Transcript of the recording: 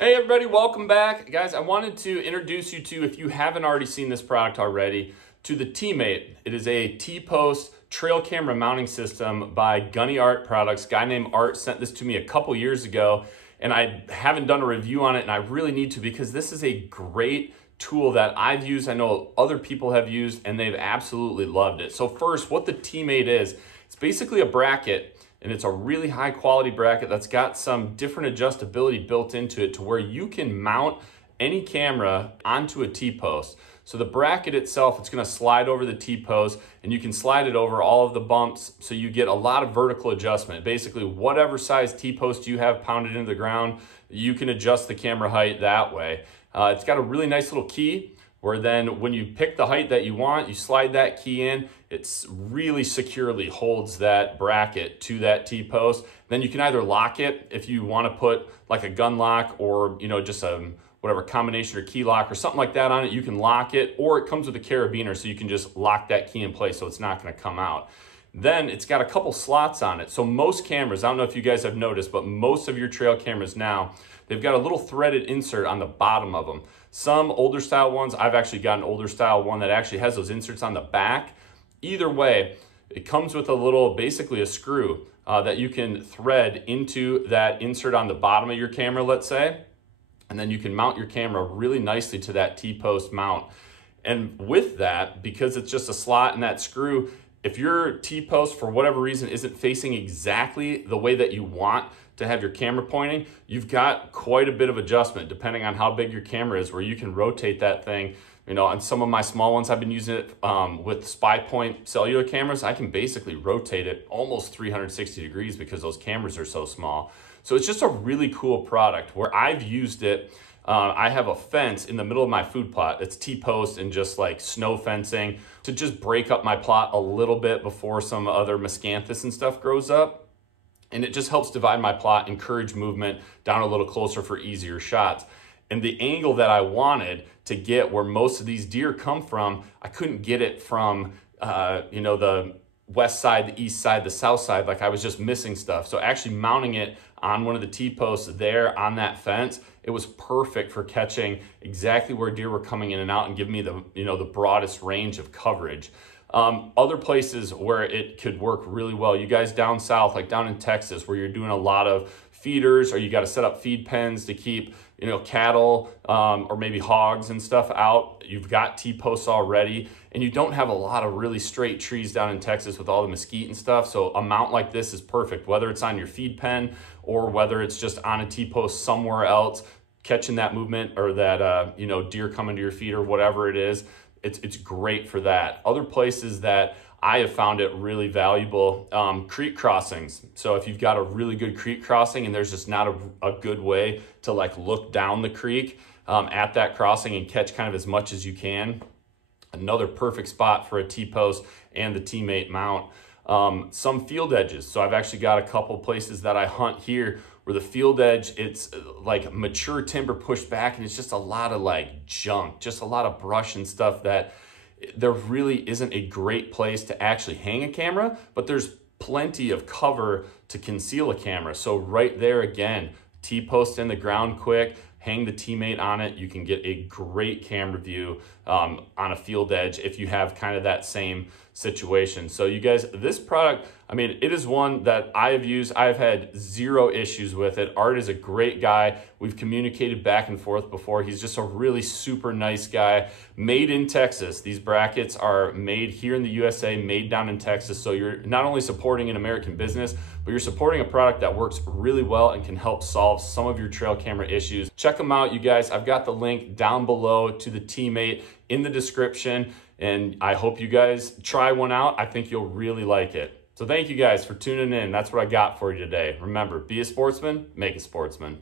Hey everybody, welcome back. Guys, I wanted to introduce you to, if you haven't already seen this product already, to the Teammate. It is a T-post trail camera mounting system by Gunny Art Products. A guy named Art sent this to me a couple years ago, and I haven't done a review on it, and I really need to because this is a great tool that I've used. I know other people have used, and they've absolutely loved it. So first, what the Teammate is, it's basically a bracket, and it's a really high quality bracket that's got some different adjustability built into it to where you can mount any camera onto a T-post. So the bracket itself, it's gonna slide over the T-post, and you can slide it over all of the bumps so you get a lot of vertical adjustment. Basically, whatever size T-post you have pounded into the ground, you can adjust the camera height that way. It's got a really nice little key where then when you pick the height that you want, you slide that key in, it's really securely holds that bracket to that T-post. Then you can either lock it if you want to put like a gun lock or just a whatever combination or key lock or something like that on it, you can lock it, or it comes with a carabiner so you can just lock that key in place so it's not going to come out. Then it's got a couple slots on it. So most cameras, I don't know if you guys have noticed, but most of your trail cameras now, they've got a little threaded insert on the bottom of them. Some older style ones, I've actually got an older style one that actually has those inserts on the back. Either way, it comes with a little, basically a screw that you can thread into that insert on the bottom of your camera, let's say, and then you can mount your camera really nicely to that T-post mount. And with that, because it's just a slot and that screw, if your T-post for whatever reason isn't facing exactly the way that you want to have your camera pointing, you've got quite a bit of adjustment depending on how big your camera is, where you can rotate that thing. On some of my small ones, I've been using it with Spy Point cellular cameras. I can basically rotate it almost 360 degrees because those cameras are so small. So it's just a really cool product. Where I've used it, I have a fence in the middle of my food plot. It's T-post and just like snow fencing to just break up my plot a little bit before some other miscanthus and stuff grows up. And it just helps divide my plot, encourage movement down a little closer for easier shots. And the angle that I wanted to get where most of these deer come from, I couldn't get it from, the west side, the east side, the south side. Like I was just missing stuff. So actually mounting it on one of the T-posts there on that fence, it was perfect for catching exactly where deer were coming in and out and giving me the broadest range of coverage. Other places where it could work really well, you guys down south, like down in Texas, where you're doing a lot of feeders, or you got to set up feed pens to keep cattle or maybe hogs and stuff out. You've got T-posts already, and you don't have a lot of really straight trees down in Texas with all the mesquite and stuff. So a mount like this is perfect, whether it's on your feed pen or whether it's just on a T-post somewhere else, catching that movement or that deer coming to your feed or whatever it is. It's great for that. Other places that I have found it really valuable, creek crossings. So if you've got a really good creek crossing and there's just not a good way to like look down the creek at that crossing and catch kind of as much as you can, another perfect spot for a T-post and the Teammate mount. Some field edges. So I've actually got a couple places that I hunt here where the field edge, it's like mature timber pushed back, and it's just a lot of like junk, just a lot of brush and stuff that there really isn't a great place to actually hang a camera, but there's plenty of cover to conceal a camera. So right there again, T-post in the ground quick, hang the Teammate on it. You can get a great camera view on a field edge if you have kind of that same situation. So you guys, this product, it is one that I have used. I've had zero issues with it. Art is a great guy. We've communicated back and forth before. He's just a really super nice guy. Made in Texas. These brackets are made here in the USA, made down in Texas. So you're not only supporting an American business, but you're supporting a product that works really well and can help solve some of your trail camera issues. Check them out, you guys. I've got the link down below to the Teammate in the description, and I hope you guys try one out. I think you'll really like it. So thank you guys for tuning in. That's what I got for you today. Remember, be a sportsman, make a sportsman.